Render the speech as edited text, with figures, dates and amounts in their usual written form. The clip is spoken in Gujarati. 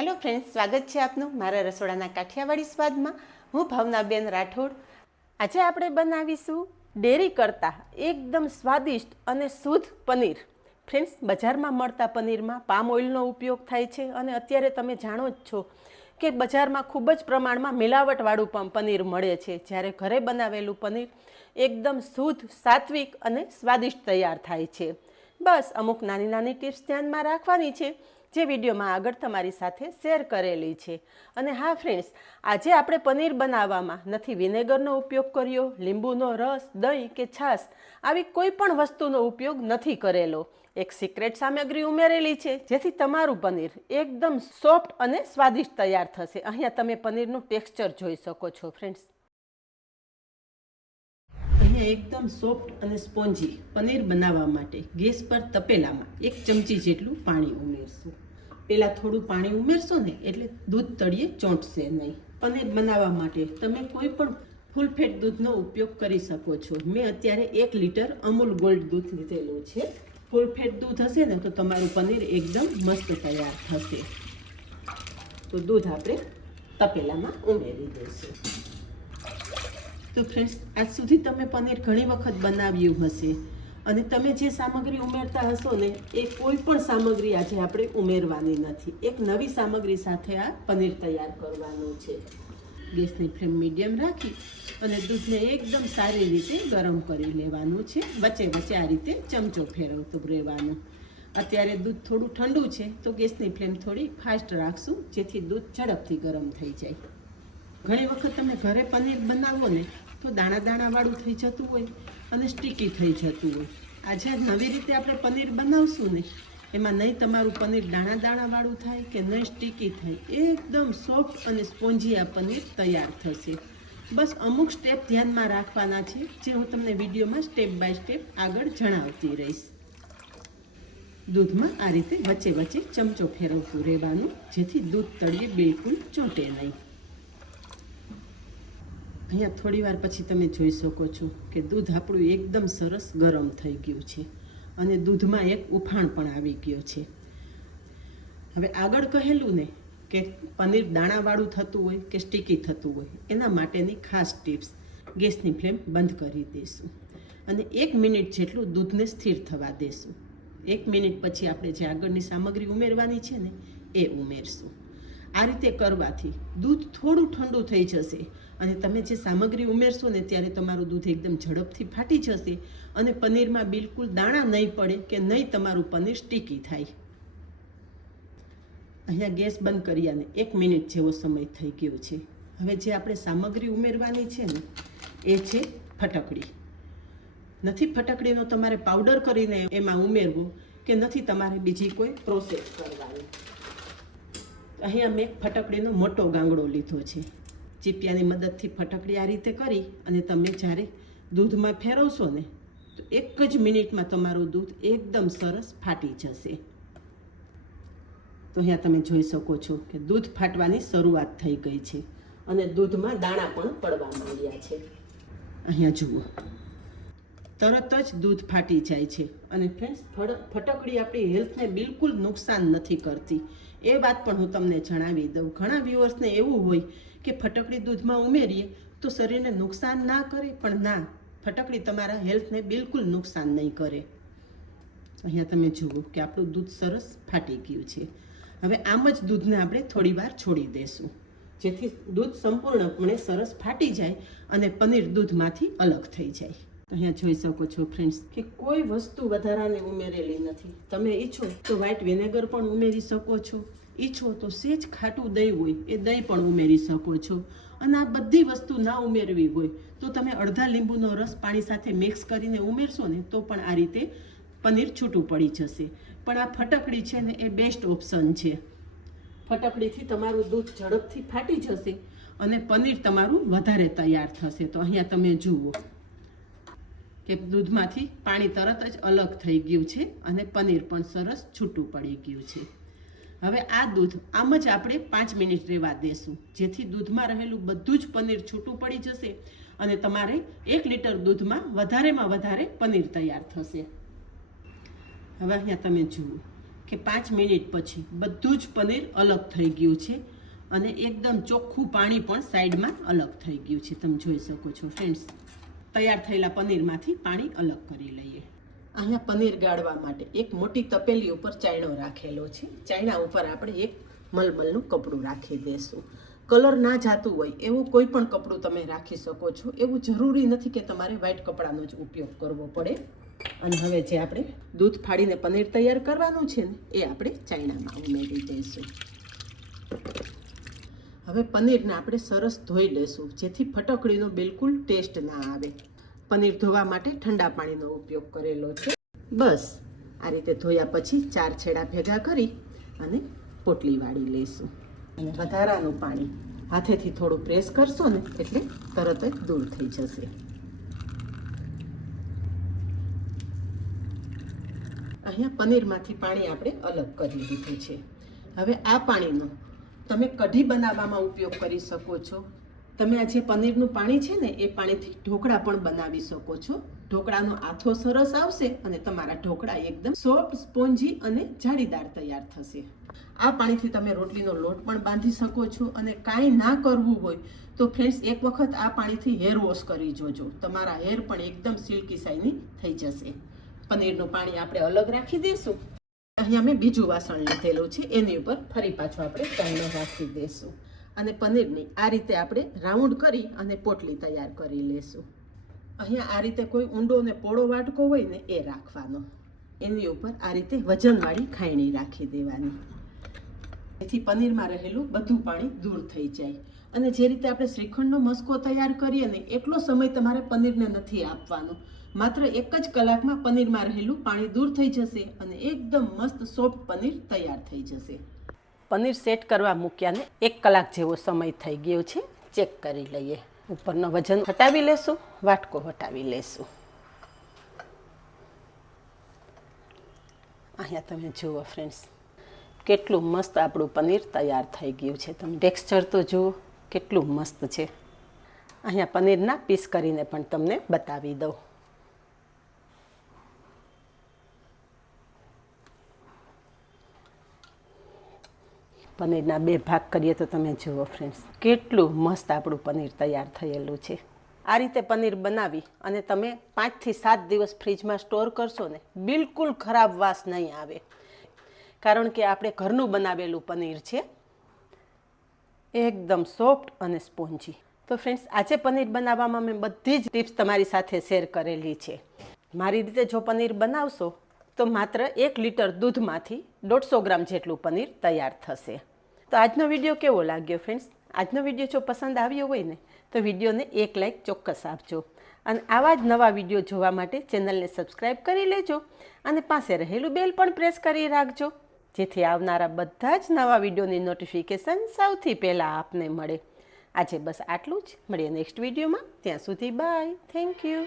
हेलो फ्रेंड्स, स्वागत है आपनु मारा रसोड़ाना काठियावाड़ी स्वादमां। हूँ भावनाबेन राठोड। आज આપણે બનાવીશું ડેરી કરતા એકદમ સ્વાદિષ્ટ અને શુદ્ધ પનીર। ફ્રેન્ડ્સ, બજારમાં મળતા પનીરમાં પામ ઓઇલનો ઉપયોગ થાય છે અને અત્યારે તમે જાણો જ છો કે બજારમાં ખૂબ જ પ્રમાણમાં મિલાવટવાળું પનીર મળે છે, જ્યારે ઘરે બનાવેલું પનીર એકદમ શુદ્ધ, સાત્વિક અને સ્વાદિષ્ટ તૈયાર થાય છે। બસ અમુક નાની નાની ટિપ્સ ધ્યાનમાં રાખવાની છે જે વિડીયોમાં આગળ તમારી સાથે શેર કરેલી છે। અને હા ફ્રેન્ડ્સ, આજે આપણે પનીર બનાવવામાં નથી વિનેગરનો ઉપયોગ કર્યો, લીંબુનો રસ, દહીં કે છાશ આવી કોઈ પણ વસ્તુનો ઉપયોગ નથી કરેલો। એક સિક્રેટ સામગ્રી ઉમેરેલી છે જેથી તમારું પનીર એકદમ સોફ્ટ અને સ્વાદિષ્ટ તૈયાર થશે। અહીંયા તમે પનીરનું ટેક્સચર જોઈ શકો છો ફ્રેન્ડ્સ। અહીંયા એકદમ સોફ્ટ અને સ્પોન્જી પનીર બનાવવા માટે ગેસ પર તપેલામાં 1 ચમચી જેટલું પાણી ઉમેરશું। પહેલાં થોડું પાણી ઉમેરશો ને એટલે દૂધ તળિયે ચોંટશે નહીં। પનીર બનાવવા માટે તમે કોઈ પણ ફૂલ ફેટ દૂધનો ઉપયોગ કરી શકો છો। મેં અત્યારે 1 લીટર અમૂલ ગોલ્ડ દૂધ લીધેલું છે। ફૂલ ફેટ દૂધ હશે ને તો તમારું પનીર એકદમ મસ્ત તૈયાર થશે। તો દૂધ આપણે તપેલામાં ઉમેરી દઈશું। તો ફ્રેન્ડ્સ, આજ સુધી તમે પનીર ઘણી વખત બનાવ્યું હશે અને તમે જે સામગ્રી ઉમેરતા હશો ને એ કોઈ પણ સામગ્રી આજે આપણે ઉમેરવાની નથી। એક નવી સામગ્રી સાથે આ પનીર તૈયાર કરવાનું છે। ગેસની ફ્લેમ મીડિયમ રાખી અને દૂધને એકદમ સારી રીતે ગરમ કરી લેવાનું છે। વચ્ચે વચ્ચે આ રીતે ચમચો ફેરવતું રહેવાનું। અત્યારે દૂધ થોડું ઠંડુ છે તો ગેસની ફ્લેમ થોડી ફાસ્ટ રાખશું જેથી દૂધ ઝડપથી ગરમ થઈ જાય। ઘણી વખત તમે ઘરે પનીર બનાવો ને તો દાણા દાણાવાળું થઈ જતું હોય અને સ્ટીકી થઈ જતું હોય। આજે નવી રીતે આપણે પનીર બનાવશું ને એમાં નહીં તમારું પનીર દાણા દાણાવાળું થાય કે નહીં સ્ટીકી થાય, એકદમ સોફ્ટ અને સ્પોન્જી આ પનીર તૈયાર થશે। બસ અમુક સ્ટેપ ધ્યાનમાં રાખવાના છે જે હું તમને વિડીયોમાં સ્ટેપ બાય સ્ટેપ આગળ જણાવતી રહીશ। દૂધમાં આ રીતે વચ્ચે વચ્ચે ચમચો ફેરવતું રહેવાનું જેથી દૂધ તળિયે બિલકુલ ચોંટે નહીં। અહીંયા થોડી વાર પછી તમે જોઈ શકો છો કે દૂધ આપણું એકદમ સરસ ગરમ થઈ ગયું છે અને દૂધમાં એક ઉફાણ પણ આવી ગયો છે। હવે આગળ કહેલું ને કે પનીર દાણાવાળું થતું હોય કે સ્ટીકી થતું હોય એના માટેની ખાસ ટિપ્સ। ગેસની ફ્લેમ બંધ કરી દઈશું અને 1 મિનિટ જેટલું દૂધને સ્થિર થવા દેશું। 1 મિનિટ પછી આપણે જે આગળની સામગ્રી ઉમેરવાની છે ને એ ઉમેરશું। આ રીતે કરવાથી દૂધ થોડું ઠંડુ થઈ જશે અને તમે જે સામગ્રી ઉમેરશો ને ત્યારે તમારું દૂધ એકદમ ઝડપથી ફાટી જશે અને પનીરમાં બિલકુલ દાણા નહીં પડે કે નહીં તમારું પનીર સ્ટીકી થાય। અહીંયા ગેસ બંધ કર્યાને 1 મિનિટ જેવો સમય થઈ ગયો છે। હવે જે આપણે સામગ્રી ઉમેરવાની છે ને એ છે ફટકડી। નથી ફટકડીનો તમારે પાવડર કરીને એમાં ઉમેરવો કે નથી તમારે બીજી કોઈ પ્રોસેસ કરવાની। અહીંયા મેં ફટકડીનો મોટો ગાંગડો લીધો છે। ચીપિયાની મદદથી ફટકડી આ રીતે કરી અને તમે જ્યારે દૂધમાં ફેરવશો ને તો 1 જ મિનિટમાં તમારું દૂધ એકદમ સરસ ફાટી જશે। તો અહીંયા તમે જોઈ શકો છો કે દૂધ ફાટવાની શરૂઆત થઈ ગઈ છે અને દૂધમાં દાણા પણ પડવા માંડ્યા છે। અહીંયા જુઓ, તરત જ દૂધ ફાટી જાય છે અને ફ્રેન્ડ્સ, ફટકડી આપણી હેલ્થને બિલકુલ નુકસાન નથી કરતી એ વાત પણ હું તમને જણાવી દઉં। ઘણા વ્યુઅર્સને એવું હોય કે ફટકડી દૂધમાં ઉમેરીએ તો શરીરને નુકસાન ના કરે, પણ ના, ફટકડી તમારા હેલ્થને બિલકુલ નુકસાન નહીં કરે। અહીંયા તમે જુઓ કે આપણું દૂધ સરસ ફાટી ગયું છે। હવે આમ જ દૂધને આપણે થોડી વાર છોડી દઈશું જેથી દૂધ સંપૂર્ણપણે સરસ ફાટી જાય અને પનીર દૂધમાંથી અલગ થઈ જાય। અહીંયા જોઈ શકો છો ફ્રેન્ડ્સ કે કોઈ વસ્તુ વધારાની ઉમેરેલી નથી। તમે ઈચ્છો તો વ્હાઈટ વિનેગર પણ ઉમેરી શકો છો, ઈચ્છો તો સેજ ખાટું દહીં હોય એ દહીં પણ ઉમેરી શકો છો, અને આ બધી વસ્તુ ના ઉમેરવી હોય તો તમે અડધા લીંબુનો રસ પાણી સાથે મિક્સ કરીને ઉમેરશો ને તો પણ આ રીતે પનીર છૂટું પડી જશે। પણ આ ફટકડી છે ને એ બેસ્ટ ઓપ્શન છે। ફટકડીથી તમારું દૂધ ઝડપથી ફાટી જશે અને પનીર તમારું વધારે તૈયાર થશે। તો અહીંયા તમે જુઓ કે દૂધમાંથી પાણી તરત જ અલગ થઈ ગયું છે અને પનીર પણ સરસ છૂટું પડી ગયું છે। હવે આ દૂધ આમ જ આપણે 5 મિનિટ રહેવા દેશું જેથી દૂધમાં રહેલું બધું જ પનીર છૂટું પડી જશે અને તમારે 1 લીટર દૂધમાં વધારેમાં વધારે પનીર તૈયાર થશે। હવે અહીંયા તમે જુઓ કે 5 મિનિટ પછી બધું જ પનીર અલગ થઈ ગયું છે અને એકદમ ચોખ્ખું પાણી પણ સાઈડમાં અલગ થઈ ગયું છે. તમે જોઈ શકો છો ફ્રેન્ડ્સ. તૈયાર થયેલા પનીરમાંથી પાણી અલગ કરી લઈએ. અહીંયા પનીર ગાળવા માટે એક મોટી તપેલી ઉપર ચાયણો રાખેલો છે. ચાયણા ઉપર આપણે એક મલમલનું કપડું રાખી દઈશું. કલર ના જાતું હોય એવું કોઈ પણ કપડું તમે રાખી શકો છો. એવું જરૂરી નથી કે તમારે વ્હાઈટ કપડાનો જ ઉપયોગ કરવો પડે. અને હવે જે આપણે દૂધ ફાડીને પનીર તૈયાર કરવાનું છે ને એ આપણે ચાયણામાં ઉમેરી દઈશું. હવે પનીરને આપણે સરસ ધોઈ લઈશું જેથી ફટકડીનો બિલકુલ ટેસ્ટ ના આવે. પનીર ધોવા માટે ઠંડા પાણીનો ઉપયોગ કરેલો છે. બસ આ રીતે ધોયા પછી 4 છેડા ભેગા કરી અને પોટલી વાળી લઈશું. અને વધારાનું પાણી હાથેથી થોડું પ્રેસ કરશો ને એટલે તરત જ દૂર થઈ જશે. અહીંયા પનીરમાંથી પાણી આપણે અલગ કરી દીધું છે. હવે આ પાણીનો તમે કઢી બનાવવામાં ઉપયોગ કરી શકો છો. તમે આ જે પનીરનું પાણી છે ને એ પાણીથી ઢોકળા પણ બનાવી શકો છો. ઢોકળાનો આથો સરસ આવશે અને તમારા ઢોકળા એકદમ સોફ્ટ, સ્પોન્જી અને જાળીદાર તૈયાર થશે. આ પાણીથી તમે રોટલીનો લોટ પણ બાંધી શકો છો. અને કાંઈ ના કરવું હોય તો ફ્રેન્ડ્સ એક વખત આ પાણીથી હેર વોશ કરી જોજો. તમારા હેર પણ એકદમ સિલ્કી શાઇની થઈ જશે. પનીરનું પાણી આપણે અલગ રાખી દઈશું. અહીંયા મેં બીજું વાસણ લીધેલું છે એની ઉપર ફરી પાછું આપણે ચાયણો રાખી દઈશું. અને પનીરની આ રીતે આપણે રાઉન્ડ કરી અને પોટલી તૈયાર કરી લેશું. અહીંયા આ રીતે કોઈ ઊંડો ને પોળો વાટકો હોય ને એ રાખવાનો. એની ઉપર આ રીતે વજનવાળી ખાયણી રાખી દેવાની. એથી પનીરમાં રહેલું બધું પાણી દૂર થઈ જાય. અને જે રીતે આપણે શ્રીખંડનો મસ્કો તૈયાર કરીએ ને એટલો સમય તમારે પનીરને નથી આપવાનો. માત્ર 1 જ કલાકમાં પનીરમાં રહેલું પાણી દૂર થઈ જશે અને એકદમ મસ્ત સોફ્ટ પનીર તૈયાર થઈ જશે. પનીર સેટ કરવા મૂક્યાને 1 કલાક જેવો સમય થઈ ગયો છે. ચેક કરી લઈએ. ઉપરનો વજન હટાવી લેશું, વાટકો હટાવી લેશું. અહીંયા તમે જુઓ ફ્રેન્ડ્સ કેટલું મસ્ત આપણું પનીર તૈયાર થઈ ગયું છે. તમે ટેક્સચર તો જુઓ કેટલું મસ્ત છે. અહીંયા પનીરના પીસ કરીને પણ તમને બતાવી દઉં. પનીરના 2 ભાગ કરીએ તો તમે જુઓ ફ્રેન્ડ્સ કેટલું મસ્ત આપણું પનીર તૈયાર થયેલું છે. આ રીતે પનીર બનાવી અને તમે 5 થી 7 દિવસ ફ્રીજમાં સ્ટોર કરશો ને બિલકુલ ખરાબ વાસ નહીં આવે. કારણ કે આપણે ઘરનું બનાવેલું પનીર છે. એકદમ સોફ્ટ અને સ્પોન્જી. તો ફ્રેન્ડ્સ આજે પનીર બનાવવામાં મેં બધી જ ટિપ્સ તમારી સાથે શેર કરેલી છે. મારી રીતે જો પનીર બનાવશો તો માત્ર 1 લીટર દૂધમાંથી 150 ગ્રામ જેટલું પનીર તૈયાર થશે. તો આજનો વિડીયો કેવો લાગ્યો ફ્રેન્ડ્સ? આજનો વિડીયો જો પસંદ આવ્યો હોય ને તો વિડીયોને 1 લાઇક ચોક્કસ આપજો. અને આવા જ નવા વિડીયો જોવા માટે ચેનલને સબસ્ક્રાઈબ કરી લેજો અને પાસે રહેલું બેલ પણ પ્રેસ કરી રાખજો જેથી આવનારા બધા જ નવા વિડીયોની નોટિફિકેશન સૌથી પહેલાં આપને મળે. આજે બસ આટલું જ. મળીએ નેક્સ્ટ વિડીયોમાં. ત્યાં સુધી બાય. Thank you.